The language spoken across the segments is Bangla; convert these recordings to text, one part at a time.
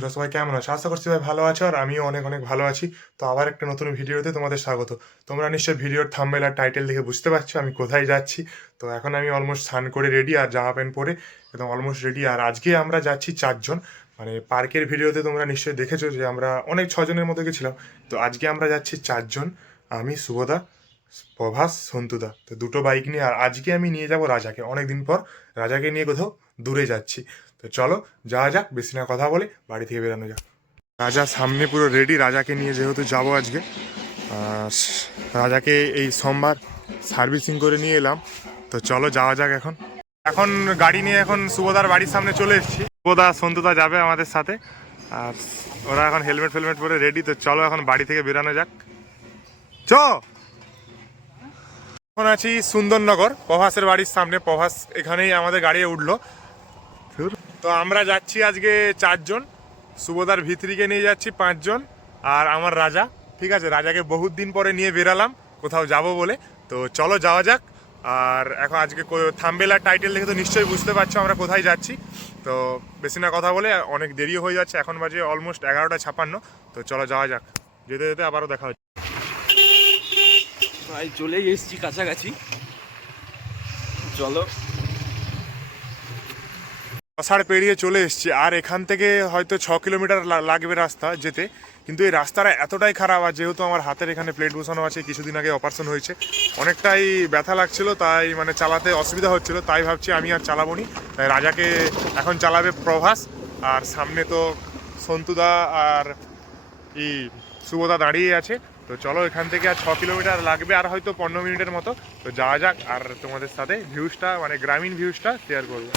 তোমরা সবাই কেমন আছো? আশা করছি ভাই ভালো আছো, আর আমিও অনেক অনেক ভালো আছি। তো আবার একটা নতুন ভিডিওতে তোমাদের স্বাগত। তোমরা নিশ্চয়ই ভিডিওর থাম্বনেল আর টাইটেল দেখে বুঝতে পারছো আমি কোথায় যাচ্ছি। তো এখন আমি অলমোস্ট স্নান করে রেডি, আর জামা প্যান্ট পরে একদম অলমোস্ট রেডি। আর আজকে আমরা যাচ্ছি চারজন, মানে পার্কের ভিডিওতে তোমরা নিশ্চয়ই দেখেছো যে আমরা অনেক ছজনের মতো গেছিলাম। তো আজকে আমরা যাচ্ছি চারজন, আমি, শুভদা, প্রভাস, সন্তুদা। তো দুটো বাইক নিয়ে। আর আজকে আমি নিয়ে যাব রাজাকে, অনেকদিন পর রাজাকে নিয়ে কোথাও দূরে যাচ্ছি। তো চলো যাওয়া যাক, বেশি না কথা বলে বাড়ি থেকে বেরানো যাক। রাজা সামনে পুরো রেডি, রাজাকে নিয়ে যেহেতু যাব আজকে। আহ, রাজাকে এই সোমবার সার্ভিসিং করে নিয়ে এলাম। তো চলো যাওয়া যাক। এখন এখন গাড়ি নিয়ে এখন শুভদার বাড়ির সামনে চলে এসেছি। শুভদা সন্তুদা যাবে আমাদের সাথে, আর ওরা এখন হেলমেট ফেলমেট পরে রেডি। তো চলো এখন বাড়ি থেকে বেরানো যাক। চ এখন আছি সুন্দরনগর, প্রভাসের বাড়ির সামনে। প্রভাস এখানেই আমাদের গাড়ি উঠলো। তো আমরা যাচ্ছি আজকে চারজন, শুভদার ভিতরিকে নিয়ে যাচ্ছি পাঁচজন, আর আমার রাজা। ঠিক আছে, রাজাকে বহুত দিন পরে নিয়ে বেরালাম কোথাও যাব বলে। তো চলো যাওয়া যাক। আর এখন আজকে থাম্বনেল আর টাইটেল দেখে তো নিশ্চয়ই বুঝতে পারছো আমরা কোথায় যাচ্ছি। তো বেশি না কথা বলে, অনেক দেরিও হয়ে যাচ্ছে, এখন বাজে অলমোস্ট 11:56। তো চলো যাওয়া যাক, যেতে যেতে আবারও দেখা হচ্ছে। প্রায় চলেই এসেছি কাছাকাছি, চলো। আষাঢ় পেরিয়ে চলে এসেছি, আর এখান থেকে হয়তো 6 কিলোমিটার লাগবে রাস্তা যেতে। কিন্তু এই রাস্তাটা এতটাই খারাপ, আর যেহেতু আমার হাতের এখানে প্লেট বসানো আছে, কিছুদিন আগে অপারেশন হয়েছে, অনেকটাই ব্যথা লাগছিল, তাই মানে চালাতে অসুবিধা হচ্ছিল। তাই ভাবছি আমি আর চালাবো নি, তাই রাজাকে এখন চালাবে প্রভাস। আর সামনে তো সন্তুদা আর শুভদা দাঁড়িয়ে আছে। তো চলো, এখান থেকে আর 6 কিলোমিটার লাগবে, আর হয়তো 15 মিনিটের মতো। তো যাওয়া যাক, আর তোমাদের সাথে ভিউজটা, মানে গ্রামীণ ভিউজটা শেয়ার করবো।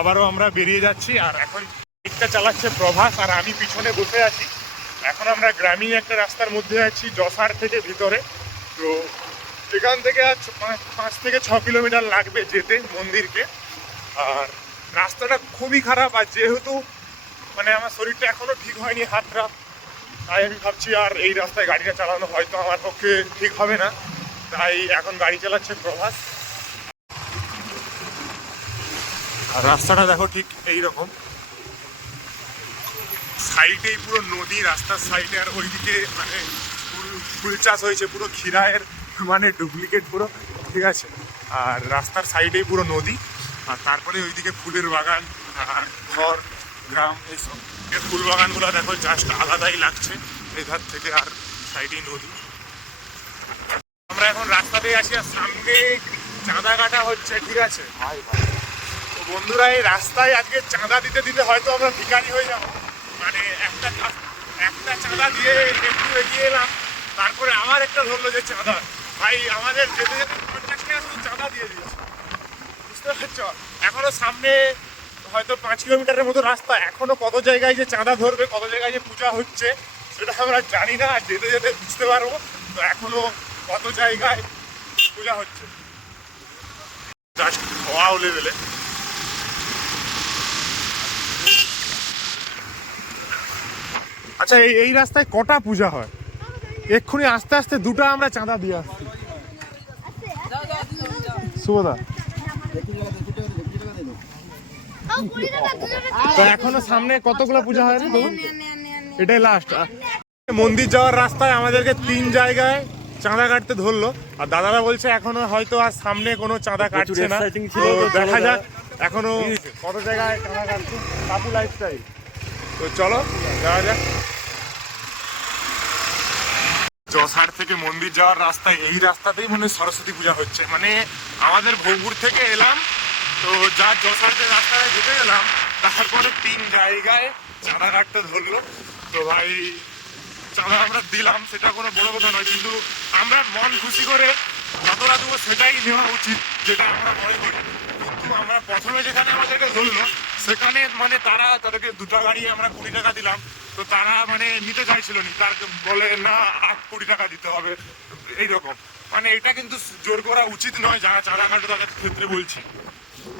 আবারও আমরা বেরিয়ে যাচ্ছি, আর এখন বাইকটা চালাচ্ছে প্রভাস, আর আমি পিছনে বসে আছি। এখন আমরা গ্রামীণ একটা রাস্তার মধ্যে আছি, জসার থেকে ভিতরে। তো এখান থেকে আর 5 থেকে 6 কিলোমিটার লাগবে যেতে মন্দিরকে। আর রাস্তাটা খুবই খারাপ, আর যেহেতু মানে আমার শরীরটা এখনো ঠিক হয়নি, হাতটা, তাই আমি ভাবছি আর এই রাস্তায় গাড়িটা চালানো হয়তো আমার পক্ষে ঠিক হবে না। তাই এখন গাড়ি চালাচ্ছে প্রভাস। আর রাস্তাটা দেখো ঠিক এইরকম, সাইডেই পুরো নদী, রাস্তার সাইডে। আর ওইদিকে মানে ফুল চাষ হয়েছে, পুরো ক্ষীরায়ের মানে ডুপ্লিকেট পুরো। ঠিক আছে, আর রাস্তার সাইডেই পুরো নদী, আর তারপরে ওইদিকে ফুলের বাগান, আর ঘর, গ্রাম, এইসব। এর ফুল বাগানগুলো দেখো জাস্ট আলাদাই লাগছে এই ধার থেকে, আর সাইডেই নদী। আমরা এখন রাস্তাতেই আছি, আর সামনে চাঁদা কাটা হচ্ছে। ঠিক আছে তো বন্ধুরা, এই রাস্তায় আজকে চাঁদা দিতে দিতে হয়তো আমরা ভিখারি হয়ে যাবো। মানে একটা চাঁদা দিয়ে একটু এগিয়ে এলাম, তারপরে আমার একটা ধরলো যে চাঁদা। ভাই আমাদের যেতে যেতে 50 টাকা শুধু চাঁদা দিয়ে দিয়েছে, বুঝতে পারছো? এখনো সামনে হয়তো 5 কিলোমিটারের মতো রাস্তা, এখনো কত জায়গায় যে চাঁদা ধরবে, কত জায়গায় যে পূজা হচ্ছে সেটা আমরা জানি না, আর যেতে যেতে বুঝতে পারবো। তো এখনো কত জায়গায় পূজা হচ্ছে জাস্ট হওয়াও লেভেলে। আচ্ছা, এই রাস্তায় কটা পূজা হয়? এক্ষুনি আস্তে আস্তে দুটো আমরা চাঁদা দিয়ে আসছি। শুভদা, তো এখনো সামনে কতগুলো পূজা হয়নি তো, এটাই লাস্ট। মন্দির যাওয়ার রাস্তায় আমাদেরকে 3 জায়গায় চাঁদা কাটতে ধরলো, আর দাদারা বলছে এখনো হয়তো আর সামনে কোনো চাঁদা কাটছে না। তো দেখা যাক এখনো কত জায়গায় চাঁদা কাটছে। কাপু লাইফস্টাইল। তো চলো যাওয়া যাক। জসার থেকে মন্দির যাওয়ার রাস্তায়, এই রাস্তাতেই মানে সরস্বতী পূজা হচ্ছে। মানে আমাদের ভোগপুর থেকে এলাম, তো যা জসার যে রাস্তায় যেতে গেলাম, তারপরে 3 জায়গায় চাঁদা কাটতে ধরলো। তো ভাই চাঁদা আমরা দিলাম, সেটা কোনো বড় কথা নয়, কিন্তু আমরা মন খুশি করে যতটা দেবো সেটাই নেওয়া উচিত, যেটা আমরা মনে করি। কিন্তু আমরা প্রথমে যেখানে আমাদেরকে ধরলো, সেখানে মানে তাদেরকে 2টা গাড়ি আমরা 20 টাকা দিলাম। তো তারা মানে নিতে চাইছিল নি, তার বলে না 20 টাকা দিতে হবে, এইরকম। মানে এটা কিন্তু জোর করা উচিত নয়, যারা চাঁদা কাটে তাদের ক্ষেত্রে বলছি।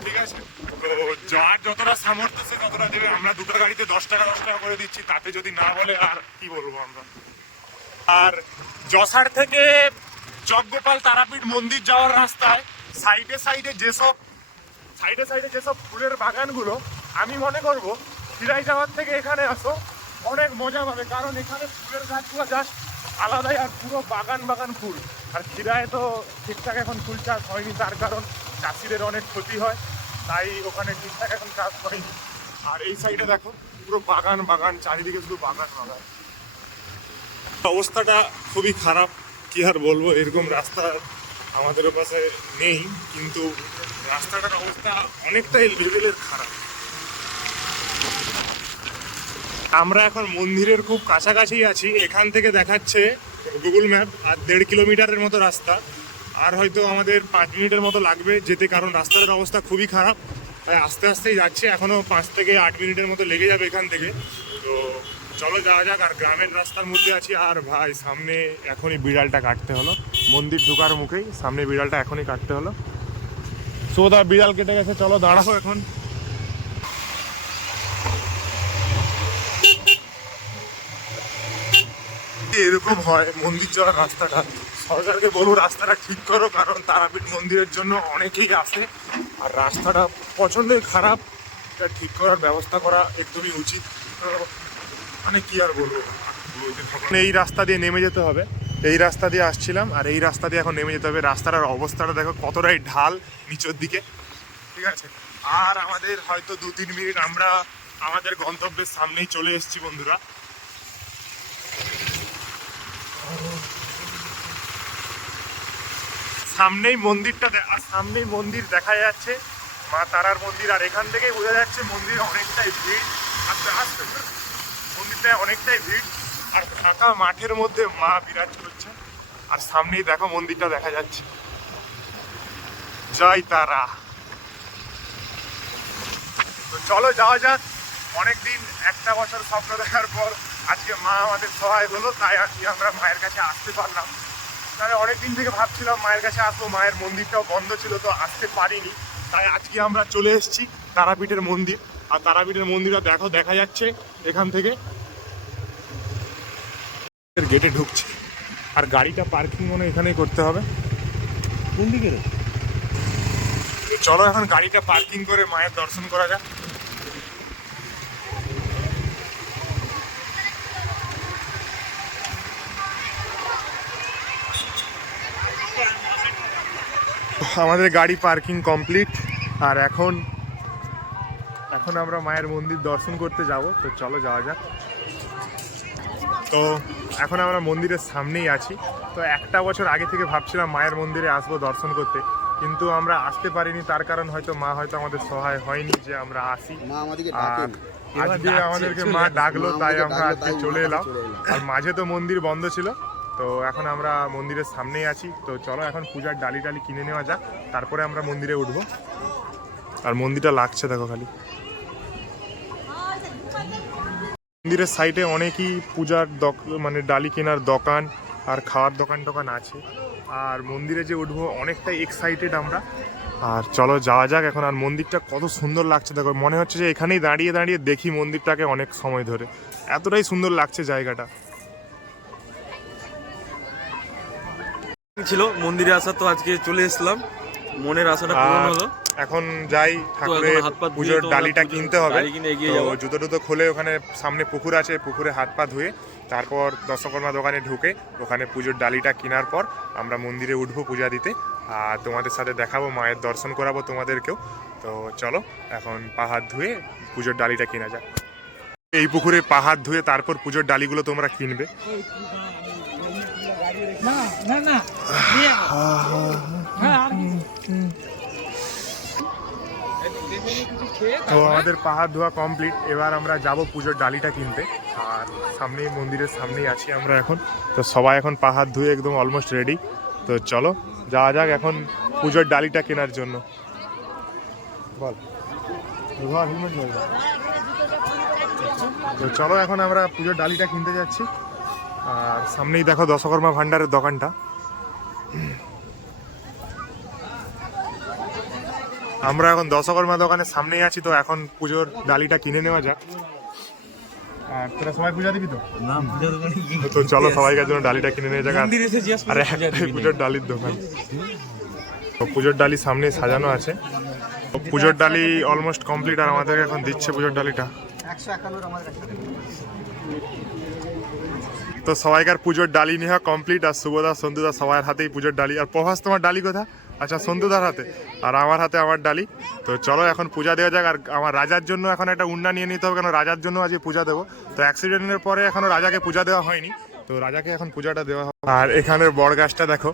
ঠিক আছে, তো যার যতটা সামর্থ্য সে ততটা দেবে। আমরা 2টা গাড়িতে 10 টাকা 10 টাকা করে দিচ্ছি, তাতে যদি না বলে আর কি বলবো আমরা। আর জসার থেকে যজ্ঞপাল তারাপীঠ মন্দির যাওয়ার রাস্তায় সাইডে সাইডে যেসব ফুলের বাগানগুলো, আমি মনে করবো খিরাই যাওয়ার থেকে এখানে আসো, অনেক মজা পাবে, কারণ এখানে ফুলের গাছগুলো জাস্ট আলাদাই, আর পুরো বাগান বাগান ফুল। আর খিরায় তো ঠিকঠাক এখন ফুল চাষ হয়নি, তার কারণ চাষিদের অনেক ক্ষতি হয়, তাই ওখানে ঠিকঠাক এখন চাষ হয়নি। আর এই সাইডে দেখো পুরো বাগান বাগান, চারিদিকে শুধু বাগান বাগান। অবস্থাটা খুবই খারাপ, কি আর বলবো, এরকম রাস্তা আমাদের পাশে নেই, কিন্তু রাস্তাটার অবস্থা অনেকটাই লেভেলের খারাপ। আমরা এখন মন্দিরের খুব কাছাকাছি আছি, এখান থেকে দেখাচ্ছে গুগল ম্যাপ আর 1.5 কিলোমিটারের মতো রাস্তা, আর হয়তো আমাদের 5 মিনিটের মতো লাগবে যেতে, কারণ রাস্তার অবস্থা খুবই খারাপ, তাই আস্তে আস্তেই যাচ্ছে। এখনও 5 থেকে 8 মিনিটের মতো লেগে যাবে এখান থেকে। তো চলো যাওয়া যাক। আর গ্রামের রাস্তার মধ্যে আছি, আর ভাই সামনে এখনই বিড়ালটা কাটতে হলো, মন্দির ঢোকার মুখেই সামনে বিড়ালটা এখনই কাটতে হলো। সোদা বিড়াল কেটে গেছে, চলো দাঁড়াবো এখন। এরকম হয় মন্দির যাওয়ার রাস্তাটা, সরকারকে বলবো রাস্তাটা ঠিক করো, কারণ তারাপীঠ মন্দিরের জন্য অনেকেই আসে, আর রাস্তাটা প্রচণ্ডই খারাপ, এটা ঠিক করার ব্যবস্থা করা একদমই উচিত। মানে কি আর বলবো, এই রাস্তা দিয়ে নেমে যেতে হবে, এই রাস্তা দিয়ে আসছিলাম আর এই রাস্তা দিয়ে এখন নেমে যেতে হবে। রাস্তাটার অবস্থাটা দেখো কতটাই ঢাল নিচের দিকে, ঠিক আছে। আর আমাদের হয়তো 2-3 মিনিট আমরা আমাদের গন্তব্যের সামনেই চলে এসেছি বন্ধুরা। সামনেই মন্দিরটা, আর সামনেই মন্দির দেখা যাচ্ছে, মা তারার মন্দির, আর এখান থেকেই বোঝা যাচ্ছে মন্দিরে অনেকটাই ভিড়, আস্তে আস্তে মন্দিরটায় অনেকটাই ভিড়, আর ফাঁকা মাঠের মধ্যে মা বিরাজ করছে, আর সামনেই দেখো মন্দিরটা দেখা যাচ্ছে। জয় তারা। তো চলো যাওয়া যাক। অনেকদিন, 1 বছর স্বপ্ন দেখার পর আজকে মা আমাদের সহায় হলো, তাই আজকে আমরা মায়ের কাছে আসতে পারলাম। তাহলে অনেকদিন থেকে ভাবছিলাম মায়ের কাছে আসবো, মায়ের মন্দিরটাও বন্ধ ছিল তো আসতে পারিনি, তাই আজকে আমরা চলে এসেছি তারাপীঠের মন্দির। আর তারাপীঠের মন্দিরটা দেখো দেখা যাচ্ছে এখান থেকে, গেটে ঢুকছে। আর গাড়িটা পার্কিং মনে এখানেই করতে হবে। কোন দিকে? চলো এখন গাড়িটা পার্কিং করে মায়ের দর্শন করা যাক। আমাদের গাড়ি পার্কিং কমপ্লিট, আর এখন আমরা মায়ের মন্দির দর্শন করতে যাব। তো চলো যাওয়া যাক। তো এখন আমরা মন্দিরের সামনেই আছি। তো 1 বছর আগে থেকে ভাবছিলাম মায়ের মন্দিরে আসবো দর্শন করতে, কিন্তু আমরা আসতে পারিনি, তার কারণ হয়তো মা হয়তো আমাদের সহায় হয়নি যে আমরা আসি। আর আজকে আমাদেরকে মা ডাকলো, তাই আমরা আজকে চলে এলাম। আর মাঝে তো মন্দির বন্ধ ছিল, তো এখন আমরা মন্দিরের সামনেই আছি। তো চলো এখন পূজার ডালি টালি কিনে নেওয়া যাক, তারপরে আমরা মন্দিরে উঠবো। আর মন্দিরটা লাগছে দেখো খালি। মন্দিরের সাইডে অনেকই পূজার মানে ডালি কেনার দোকান আর খাওয়ার দোকান আছে। আর মন্দিরে যে উঠবো অনেকটাই এক্সাইটেড আমরা। আর চলো যাওয়া যাক এখন। আর মন্দিরটা কত সুন্দর লাগছে দেখো, মনে হচ্ছে যে এখানেই দাঁড়িয়ে দাঁড়িয়ে দেখি মন্দিরটাকে অনেক সময় ধরে, এতটাই সুন্দর লাগছে জায়গাটা। ছিল মন্দিরে আসা, তো আজকে চলে এসলাম, মনের আশাটা পূরণ হলো। এখন যাই ঠাকুরের পুজোর ডালিটা কিনতে হবে। জুতো টুতো খুলে ওখানে সামনে পুকুর আছে, পুকুরে হাত পা ধুয়ে তারপর দশকর্মা দোকানে ঢুকে ওখানে পুজোর ডালিটা কেনার পর আমরা মন্দিরে উঠবো পূজা দিতে। আর তোমাদের সাথে দেখাবো, মায়ের দর্শন করাবো তোমাদেরকেও। তো চলো এখন পা হাত ধুয়ে পুজোর ডালিটা কেনা যাক। এই পুকুরে পা হাত ধুয়ে তারপর পুজোর ডালিগুলো তোমরা কিনবে। তো আমাদের পাহাড় ধোয়া কমপ্লিট, এবার আমরা যাব পুজোর ডালিটা কিনতে। আর সামনেই মন্দিরের সামনেই আছি আমরা এখন। তো সবাই এখন পাহাড় ধুয়ে একদম অলমোস্ট রেডি। তো চলো যাওয়া যাক এখন পুজোর ডালিটা কেনার জন্য। বল তো চলো এখন আমরা পুজোর ডালিটা কিনতে যাচ্ছি। আর সামনেই দেখো দশকর্মা ভান্ডারের দোকানটা। আমরা এখন দশকর্মা দোকানের সামনেই আছি। তো এখন পুজোর ডালিটা কিনে নেওয়া যাক। আর তোরা সবাই পূজা দিবি তো? তো চলো সবাইকার জন্য ডালিটা কিনে নিয়ে যাক। আর একটাই পুজোর ডালির দোকান। তো পুজোর ডালি সামনে সাজানো আছে। তো পুজোর ডালি অলমোস্ট কমপ্লিট, আর আমাদেরকে এখন দিচ্ছে পুজোর ডালিটা। 151 আমাদের একসাথে। তো সবাইকার পুজোর ডালি নেওয়া কমপ্লিট, আর শুভদা সন্তুদা সবার হাতেই পুজোর ডালি। আর প্রভাস তোমার ডালি কোথা? আচ্ছা সন্তুদার হাতে, আর আমার হাতে আমার ডালি। তো চলো এখন পূজা দেওয়া যাক। আর আমার রাজার জন্য এখন একটা উন্না নিয়ে নিতে হবে, কারণ রাজার জন্য আজকে পূজা দেবো। তো অ্যাক্সিডেন্টের পরে এখনো রাজাকে পূজা দেওয়া হয়নি, তো রাজাকে এখন পূজাটা দেওয়া হবে। আর এখানের বড় গাছটা দেখো,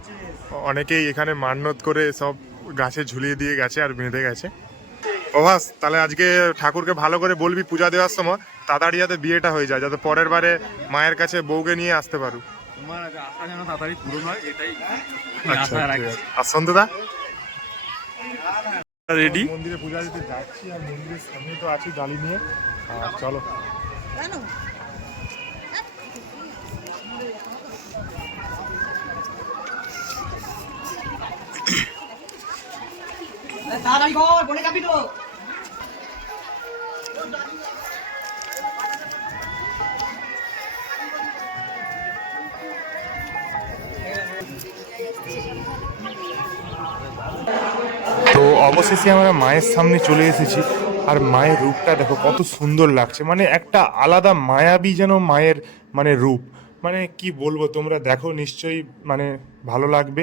অনেকেই এখানে মান্যত করে সব গাছে ঝুলিয়ে দিয়ে গেছে আর বেঁধে গেছে। প্রভাস, তাহলে আজকে ঠাকুরকে ভালো করে বলবি পূজা দেওয়ার সময় তাড়াতাড়ি যাতে বিয়েটা হয়ে যায়, যাতে পরের বারে মায়ের কাছে বউকে নিয়ে আসতে পারো। তোমার আশা যেন তাড়াতাড়ি পূরণ হয়, এটাই আচ্ছা, ঠিক আছে। আর সন্তুদা রেডি। মন্দিরে পূজা দিতে যাচ্ছি, আর মন্দিরের সামনে তো আছি ডালি নিয়ে। আর চলো তাড়াতাড়ি কর, বলে যাবি তো। তো অবশেষে আমরা মায়ের সামনে চলে এসেছি। আর মায়ের রূপটা দেখো কত সুন্দর লাগছে, মানে একটা আলাদা মায়াবী যেন মায়ের মানে রূপ, মানে কি বলবো, তোমরা দেখো নিশ্চয়ই মানে ভালো লাগবে।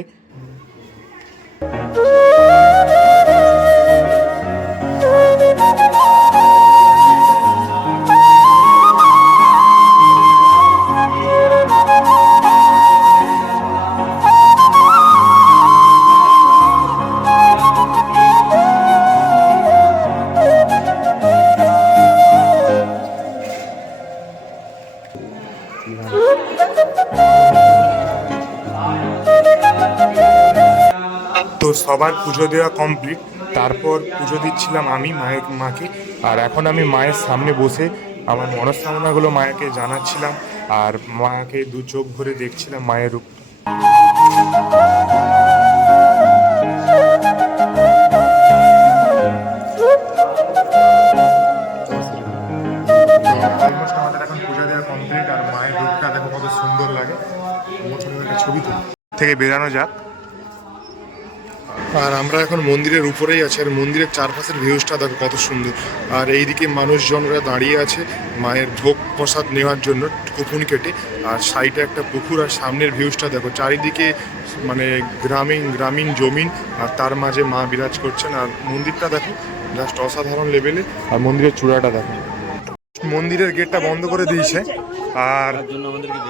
তো সবার পুজো দেওয়া কমপ্লিট, তারপর পুজো দিচ্ছিলাম আমি মাকে। আর এখন আমি মায়ের সামনে বসে আমার মনস্কামনাগুলো মায়াকে জানাচ্ছিলাম, আর মাকে দু চোখ ভরে দেখছিলাম মায়ের রূপ। আমাদের এখন পূজা দেওয়া কমপ্লিট, আর মায়ের রূপটা দেখো কত সুন্দর লাগে। ছবি থেকে বেরানো যাক। আর আমরা এখন মন্দিরের উপরেই আছি, আর মন্দিরের চারপাশের ভিউজটা দেখো কত সুন্দর। আর এইদিকে মানুষজনরা দাঁড়িয়ে আছে মায়ের ভোগ প্রসাদ নেওয়ার জন্য কুপন কেটে। আর সাইডে একটা পুকুর, আর সামনের ভিউজটা দেখো, চারিদিকে মানে গ্রামীণ জমিন, আর তার মাঝে মা বিরাজ করছেন। আর মন্দিরটা দেখো জাস্ট অসাধারণ লেভেলে। আর মন্দিরের চূড়াটা দেখো। মন্দিরের গেটটা বন্ধ করে দিয়েছে, আর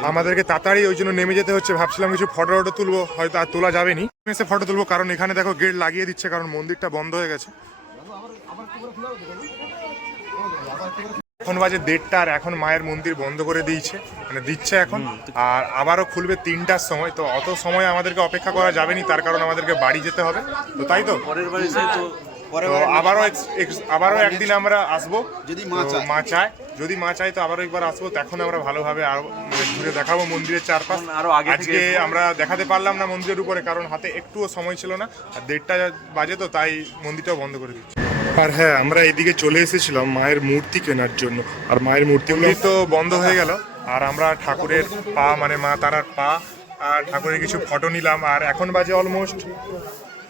আমাদেরকে তাড়াতাড়ি ওই জন্য নেমে যেতে হচ্ছে। ভাবছিলাম কিছু ফটো তুলবো, হয়তো আর তোলা যাবে নি, এসে ফটো তুলবো, কারণ এখানে দেখো গেট লাগিয়ে দিচ্ছে, কারণ মন্দিরটা বন্ধ হয়ে গেছে। এখন বাজে 1:30, আর এখন মায়ের মন্দির বন্ধ করে দিয়েছে, মানে দিচ্ছে এখন। আর আবারও খুলবে 3টার সময়, তো অত সময় আমাদেরকে অপেক্ষা করা যাবে নি, তার কারণ আমাদেরকে বাড়ি যেতে হবে। তো তাই তো পরের বারে সে তো তো আবারও একদিন আমরা আসবো, যদি মা চায়। যদি মা চায় তো আবারও একবার আসবো, তখন আমরা ভালোভাবে আরো মানে ঘুরে দেখাবো মন্দিরের চারপাশ। আরো আগে আজকে আমরা দেখাতে পারলাম না মন্দিরের উপরে, কারণ হাতে একটুও সময় ছিল না, আর 1:30 বাজে, তো তাই মন্দিরটাও বন্ধ করে দিচ্ছি। আর হ্যাঁ, আমরা এদিকে চলে এসেছিলাম মায়ের মূর্তি কেনার জন্য, আর মায়ের মূর্তিগুলো তো বন্ধ হয়ে গেল। আর আমরা ঠাকুরের পা মানে মা তারার পা আর ঠাকুরের কিছু ফটো নিলাম। আর এখন বাজে অলমোস্ট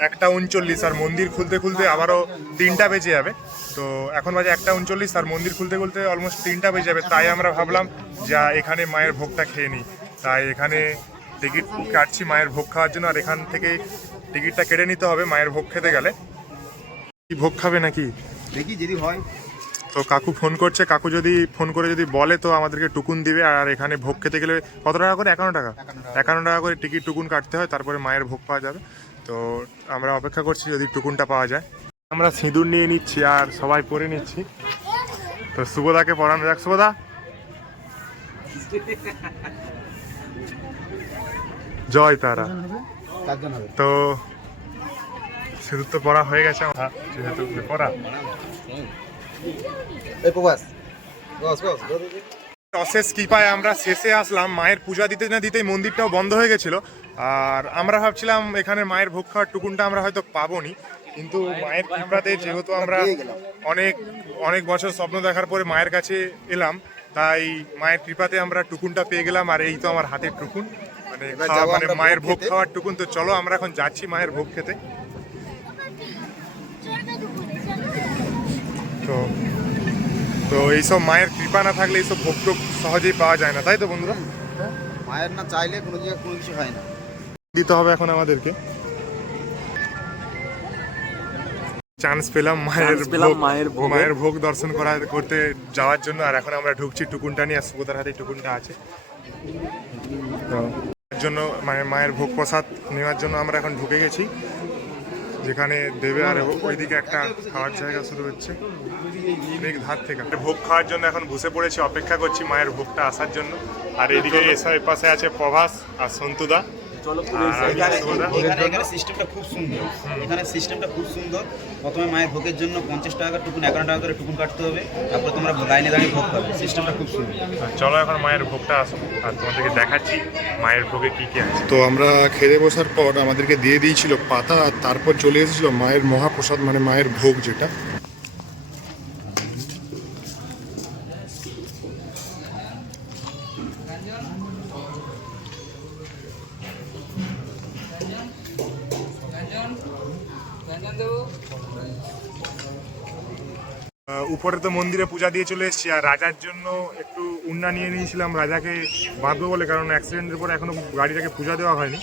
1:39, আর মন্দির খুলতে খুলতে আবারও 3টা বেজে যাবে। তো এখন বাজে 1:39, আর মন্দির খুলতে খুলতে অলমোস্ট 3টা বেজে যাবে। তাই আমরা ভাবলাম যা এখানে মায়ের ভোগটা খেয়ে নিই, তাই এখানে টিকিট কাটছি মায়ের ভোগ খাওয়ার জন্য। আর এখান থেকে টিকিটটা কেটে নিতে হবে মায়ের ভোগ খেতে গেলে। কি ভোগ খাবে নাকি দেখি যদি হয়। তো কাকু ফোন করছে, কাকু যদি ফোন করে যদি বলে তো আমাদেরকে টুকুন দিবে। আর এখানে ভোগ খেতে গেলে কত টাকা করে? 51 টাকা। 51 টাকা করে টিকিট টুকুন কাটতে হয়, তারপরে মায়ের ভোগ পাওয়া যাবে। তো আমরা অপেক্ষা করছি যদি টুকুনটা পাওয়া যায়। আমরা সিঁদুর নিয়ে নিচ্ছি আর সবাই পরে নিচ্ছি। তো শুভদাকে পরানো যাক। শুভদা, জয় তারা। তো সিঁদুর তো পরা হয়ে গেছে আমার, যেহেতু পরা। অশেষ কৃপায় আমরা শেষে আসলাম। মায়ের পূজা দিতে না দিতেই মন্দিরটাও বন্ধ হয়ে গেছিল। আর আমরা ভাবছিলাম এখানে মায়ের ভোগ খাওয়ার টুকুনটা আমরা হয়তো পাবোনি, কিন্তু মায়ের কৃপাতে যেহেতু আমরা অনেক বছর স্বপ্ন দেখার পরে মায়ের কাছে এলাম, তাই মায়ের কৃপাতে আমরা টুকুনটা পেয়ে গেলাম। আর এই তো আমার হাতের টুকুন, মানে মায়ের ভোগ খাওয়ার টুকুন। তো চলো আমরা এখন যাচ্ছি মায়ের ভোগ খেতে। তো তো এইসব মায়ের কৃপা না থাকলে এইসব ভোগ টোগ সহজেই পাওয়া যায় না, তাই তো বন্ধুরা? মায়ের না চাইলে কোনো জায়গায় কোনো কিছু হয় না। দিতে হবে এখন আমাদেরকে। চান্স পেলাম মায়ের ভোগ দর্শন করতে যাওয়ার জন্য। আর এখন আমরা ঢুকছি টুকুনটা নিয়ে, আর সুবোধার হাতে টুকুনটা আছে। তো এর জন্য মানে মায়ের ভোগ প্রসাদ নেওয়ার জন্য আমরা এখন ঢুকে গেছি, যেখানে দেবে। আর ওইদিকে একটা খাওয়ার জায়গা শুরু হচ্ছে অনেক ধার থেকে। ভোগ খাওয়ার জন্য এখন বসে পড়েছি, অপেক্ষা করছি মায়ের ভোগটা আসার জন্য। আর এদিকে এসব পাশে আছে প্রভাস আর সন্তুদা। এখানে সিস্টেমটা খুব সুন্দর। এখানে সিস্টেমটা খুব সুন্দর। প্রথমে মায়ের ভোগের জন্য 50 টাকা টুকুন, 51 টাকা করে টুকুন কাটতে হবে, তারপরে তোমরা লাইনে দাঁড়িয়ে ভোগ পাবে। সিস্টেমটা খুব সুন্দর। চলো এখন মায়ের ভোগটা আসো, আর তোমাদেরকে দেখাচ্ছি মায়ের ভোগে কি কি আছে। তো আমরা খেতে বসার পর আমাদেরকে দিয়ে দিয়েছিল পাতা, আর তারপর চলে এসেছিল মায়ের মহাপ্রসাদ, মানে মায়ের ভোগ যেটা। উপরে তো মন্দিরে পূজা দিয়ে চলে এসেছি, আর রাজার জন্য একটু উন্না নিয়ে নিয়েছিলাম রাজাকে বাঁধবো বলে, কারণ অ্যাক্সিডেন্টের পরে এখনো গাড়িটাকে পূজা দেওয়া হয়নি।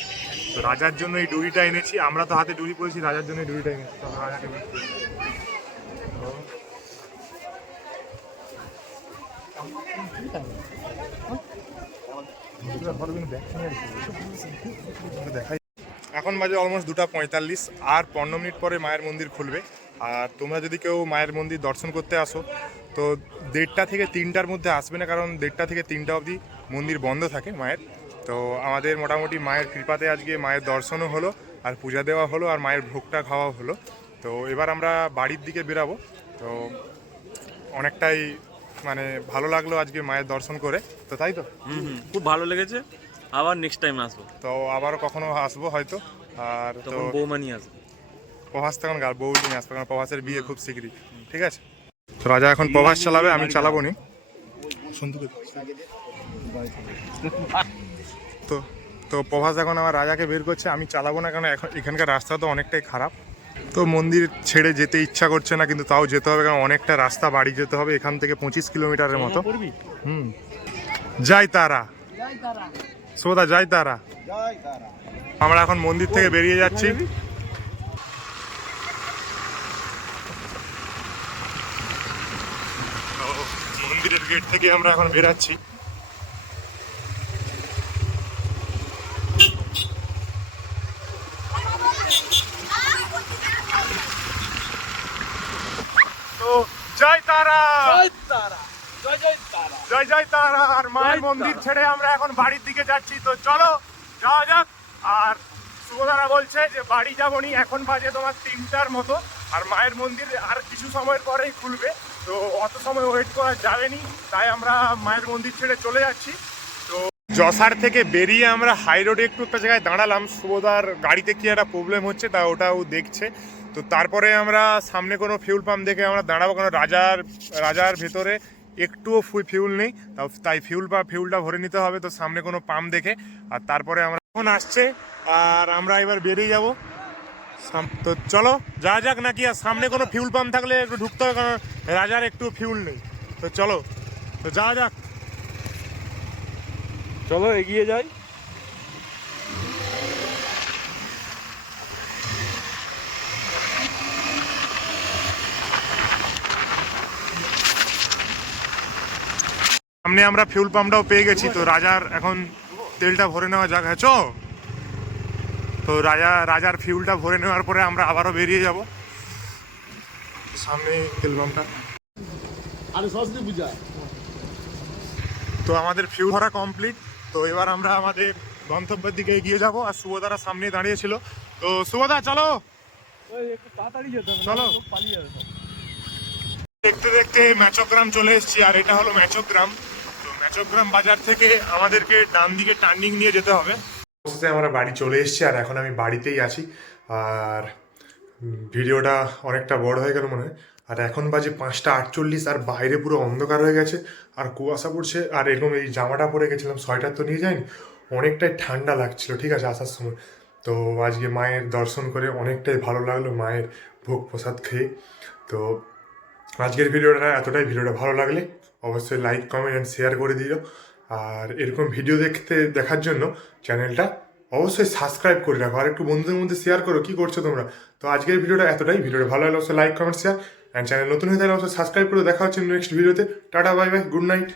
তো রাজার জন্য এই ডুরিটা এনেছি। আমরা তো হাতে ডুরি পরেছি, রাজার জন্য এই ডুরিটা এনেছি। তো রাজাকে দেখাই। এখন বাজে অলমোস্ট 2:45, আর 15 মিনিট পরে মায়ের মন্দির খুলবে। আর তোমরা যদি কেউ মায়ের মন্দির দর্শন করতে আসো তো 1:30 থেকে 3টার মধ্যে আসবে না, কারণ 1:30 থেকে 3টা অবধি মন্দির বন্ধ থাকে মায়ের। তো আমাদের মোটামুটি মায়ের কৃপাতে আজকে মায়ের দর্শনও হলো, আর পূজা দেওয়া হলো, আর মায়ের ভোগটা খাওয়া হলো। তো এবার আমরা বাড়ির দিকে বেরাবো। তো অনেকটাই মানে ভালো লাগলো আজকে মায়ের দর্শন করে, তো তাই তো? খুব ভালো লেগেছে। আবার নেক্সট টাইম আসবো। তো আবারও কখনো আসবো হয়তো। আর তো তখন বৌমা নিয়ে আসবো। প্রভাস তখন বউ নিয়ে আসবে, কারণ প্রভাসের বিয়ে খুব শীঘ্রই। ঠিক আছে, তো রাজা এখন প্রভাস চালাবে, আমি চালাবো নি। তো তো প্রভাস এখন আমার রাজাকে বের করছে, আমি চালাবো না, কারণ এখন এখানকার রাস্তা তো অনেকটাই খারাপ। তো মন্দির ছেড়ে যেতে ইচ্ছা করছে না, কিন্তু তাও যেতে হবে, কারণ অনেকটা রাস্তা বাড়ি যেতে হবে এখান থেকে 25 কিলোমিটারের মতো। জয় তারা, সোদা জয় তারা। আমরা এখন মন্দির থেকে বেরিয়ে যাচ্ছি। মন্দিরের গেট থেকে আমরা এখন বেরাচ্ছি। তো জয় তারা, জয় জয় তারা। আর মায়ের মন্দির ছেড়ে আমরা এখন বাড়ির দিকে যাচ্ছি। তো চলো যাওয়া যাক। আর শুভদারা বলছে যে বাড়ি যাবনি, এখন বাজে তোমার 3টার মতো, আর মায়ের মন্দির আর কিছু সময়ের পরেই খুলবে। তো অত সময় ওয়েট করা যাবেনি, তাই আমরা মায়ের মন্দির ছেড়ে চলে যাচ্ছি। তো জসার থেকে বেরিয়ে আমরা হাই রোডে একটু একটা জায়গায় দাঁড়ালাম। শুভদার গাড়িতে কি একটা প্রবলেম হচ্ছে, তা ওটাও দেখছে। তো তারপরে আমরা সামনে কোনো ফিউল পাম্প দেখে আমরা দাঁড়াবো, কারণ রাজার ভেতরে একটুও ফিউল নেই, তাই ফিউলটা ভরে নিতে হবে। তো সামনে কোনো পাম্প দেখে, আর তারপরে আমরা এখন আসছে, আর আমরা এবার বেরিয়ে যাব। তো চলো যাওয়া যাক নাকি। আর সামনে কোনো ফিউল পাম্প থাকলে একটু ঢুকতে হবে, কারণ রাজার একটু ফিউল নেই। তো চলো, তো যাওয়া যাক। চলো এগিয়ে যাই। সামনে আমরা ফিউল পাম্পটাও পেয়ে গেছি। তো রাজার এখন তেলটা ভরে নেওয়া যাক। হ্যাঁ, তো রাজার ফিউলটা ভরে নেওয়ার পরে আমরা আবারও বেরিয়ে যাব। সামনে তেল পাম্পটা। তো আমাদের ফিউল ভরা কমপ্লিট। তো এবার আমরা আমাদের গন্তব্যের দিকে এগিয়ে যাব। আর শুভদারা সামনে দাঁড়িয়েছিল। তো শুভদা চলো, চলো। দেখতে দেখতে ম্যাচগ্রাম চলে এসেছি, আর এটা হলো ম্যাচগ্রাম। তো ম্যাচগ্রাম বাজার থেকে আমাদেরকে ডান দিকে টার্নিং নিয়ে যেতে হবে। আমরা বাড়ি চলে এসেছি, আর এখন আমি বাড়িতেই আছি। আর ভিডিওটা অনেকটা বড় হয়ে গেল মনে হয়। আর এখন বাজে 5:48, আর বাইরে পুরো অন্ধকার হয়ে গেছে, আর কুয়াশা পড়ছে। আর এরকম এই জামাটা পরে গেছিলাম, সোয়েটার তো নিয়ে যাইনি, অনেকটাই ঠান্ডা লাগছিল। ঠিক আছে, আসার সময়। তো আজকে মায়ের দর্শন করে অনেকটাই ভালো লাগলো, মায়ের ভোগ প্রসাদ খেয়ে। তো আজকের ভিডিওটা এতটাই, ভিডিওটা ভালো লাগলে অবশ্যই লাইক কমেন্ট অ্যান্ড শেয়ার করে দিও। আর এরকম ভিডিও দেখার জন্য চ্যানেলটা অবশ্যই সাবস্ক্রাইব করে রাখো, আর একটু বন্ধুদের মধ্যে শেয়ার করো। কি করছো তোমরা? তো আজকের ভিডিওটা এতটাই, ভিডিওটা ভালো লাগলে অবশ্যই like comment share, and channel নতুন হয়ে থাকলে অবশ্যই সাবস্ক্রাইব করে। দেখা হচ্ছে নেক্সট ভিডিওতে। Tata, bye bye, good night.